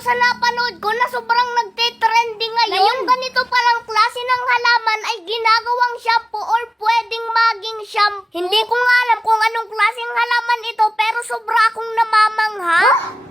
sa napanood ko na sobrang nagtitrending ngayon. Yung ganito palang klase ng halaman ay ginagawang shampoo or pwedeng maging shampoo. Hindi ko nga alam kung anong klaseng halaman ito pero sobra akong namamangha.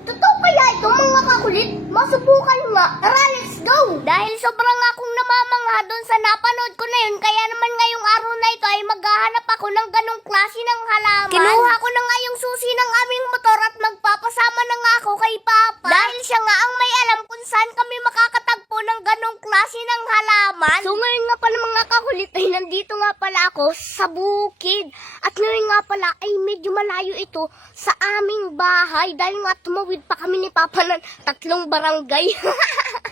Totoo kaya ito mga kakulit? Masubukan nga. Tara, let's go! Dahil sobrang akong namamangha doon sa napanood ko na yun, kaya naman ngayong araw na ito ay maghahanap ako ng ganong klase ng halaman. Kinuha ko na nga yung susi ng aming motor at magpapasama na nga ako kay Papa. Dahil siya nga ang may alam kung saan kami makakatagpo ng ganong klase ng halaman. So ngayon nga pala mga kakulit ay nandito nga pala ako sa bukid. At ngayon nga pala ay medyo malayo ito sa aming bahay dahil nga tumawid pa kami ni Papa ng 3 barangay.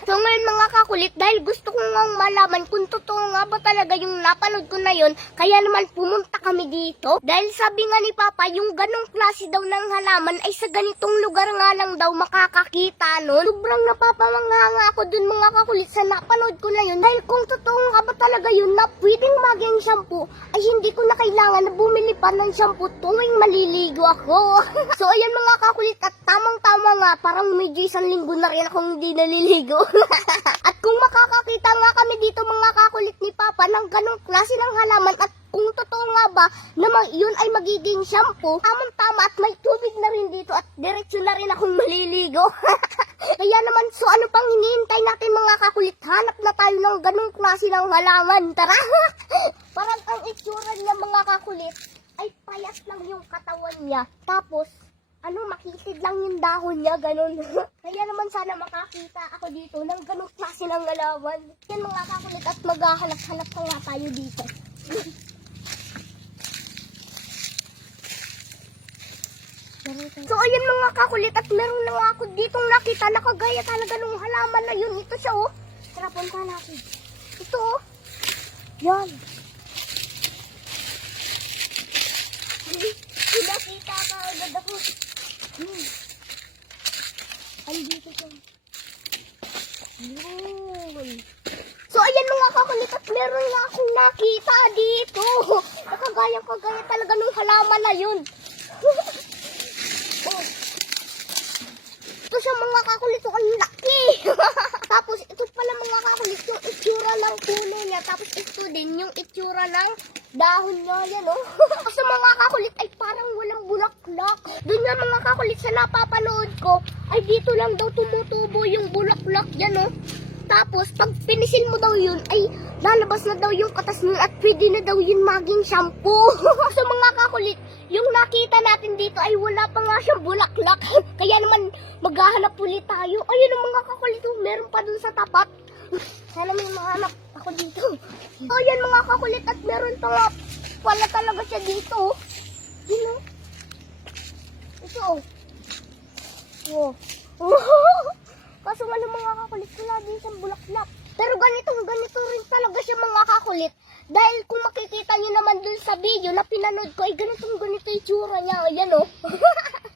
So ngayon mga kakulit, dahil gusto ko nga malaman kung totoo nga ba talaga yung napanood ko na yun, kaya naman pumunta kami dito. Dahil sabi nga ni Papa, yung ganong klase daw ng halaman ay sa ganitong lugar nga lang daw makakakita nun. Sobrang napapamangha nga ako dun mga kakulit sa napanood ko na yun. Dahil kung totoo nga ba talaga yun na pwedeng maging shampoo, ay hindi ko na kailangan na bumili pa ng shampoo tuwing maliligo ako. So ayan mga kakulit, at tamang-tama nga, parang medyo 1 linggo na rin akong hindi naliligo. At kung makakakita nga kami dito mga kakulit ni Papa ng ganong klase ng halaman at kung totoo nga ba na yun ay magiging shampoo, tamang-tama at may tubig na rin dito at diretso na rin akong maliligo. Kaya naman, so ano pang hinihintay natin mga kakulit? Hanap na tayo ng ganong klase ng halaman. Tara! Parang ang itsura niya mga kakulit ay payat lang yung katawan niya. Tapos, makitid lang yung dahon niya, ganun. Kaya naman sana makakita ako dito ng ganong klase ng halaman. Yan mga kakulit, at maghahanap-hanap pa nga tayo dito. So ayan mga kakulit, at meron na nga ako ditong nakita na kagaya talaga ng halaman na yun. Ito siya oh. Tara, punta natin. Ito oh. Yan. Nakita ka agad ako. Ay, dito siya. Yun. So ayan mga kakulit, at meron na akong nakita dito. Nakagaya-kagaya talaga ng halaman na yun. Oh. Ito siya mga kakulit, so ang laki. Tapos ito pala mga kakulit yung itsura ng puno niya. Tapos ito din yung itsura ng dahon niya. Yan oh. Kasi mga kakulit ay parang walang bulaklak. Doon nga mga kakulit sa napapanood ko ay dito lang daw tumutubo yung bulaklak yan oh. Tapos pag pinisil mo daw yun ay lalabas na daw yung katas nun at pwede na daw yun maging shampoo. So mga kakulit, yung nakita natin dito ay wala pa nga siyang bulaklak. Kaya naman maghahanap ulit tayo. Ayun ang mga kakulit, meron pa dun sa tapat. Sana may mahanap ako dito. Oh, yan mga kakulit, at meron pa nga wala talaga siya dito. Yun oh. Ito oh. Oh. Kaso nga ng mga kakulit, wala din siyang bulaklak. Pero ganito rin talaga siya mga kakulit. Dahil kung makikita niyo naman dun sa video na pinanood ko, ay ganito yung itsura niya. Ayan o.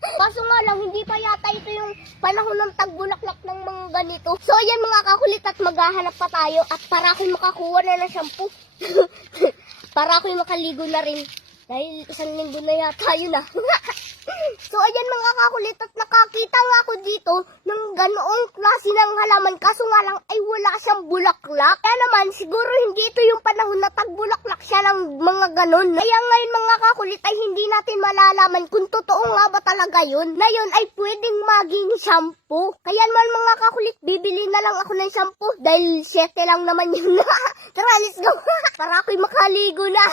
Kaso nga lang, hindi pa yata ito yung panahon ng tagbulaklak ng mga ganito. So ayan mga kakulit, at maghahanap pa tayo. At para ako'y makakuha na ng shampoo. Para ako'y makaligo na rin. Dahil 1 linggo na yata yun ah. So ayan mga kakulit, at nakakita nga ako dito ng ganoong klase ng halaman. Kaso nga lang ay wala siyang bulaklak. Kaya naman siguro hindi ito yung panahon na tagbulaklak siya ng mga ganon. Kaya ngayon mga kakulit ay hindi natin malalaman kung totoo nga ba talaga yun, na yun ay pwedeng maging shampoo. Kaya naman mga kakulit, bibili na lang ako ng shampoo dahil 7 lang naman yun. Tara, let's go. Para ako'y makaligo na.